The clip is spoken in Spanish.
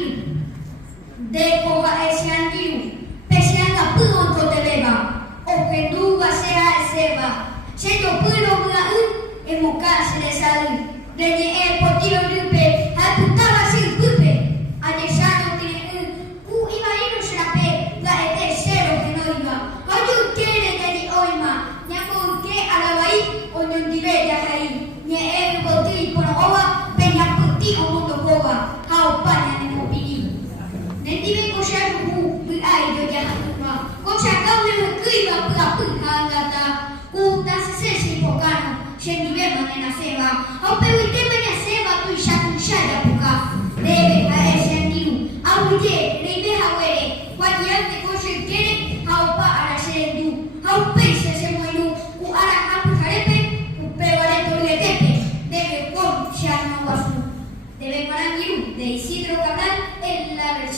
angiru. De coba ese angiru. Pesianga pudo te beba. O que tú vas a seba. Se yo puedo una emocarse de salud. De el potiro lupe. A putaba sin pupe. A desano tiene imagino será pe. La de cero que no iba. Oye, quiere de oima. Ya con que a la bahí. O no divide ahí. Ni el potri por ova. Venga puti o mundo coba. Hao paña de mopili. Nanti me kau share buku berai do jahat rumah. Kau cakap dengan kuiba berapa kata. Ku tak sesi pokano. Sendi memang nak sewa. Apa itu mana sewa tu satu saja buka. Debe hari sendiu. Aku je lebe hawere. Wajib te kau sekere. Hau pa ada sendu. Hau pe semua itu. Ku arah aku harepe. Ku pe wale tu letepe. Debe kau share nama wasu. Debe para ngiru de Isidro Cabral en la versión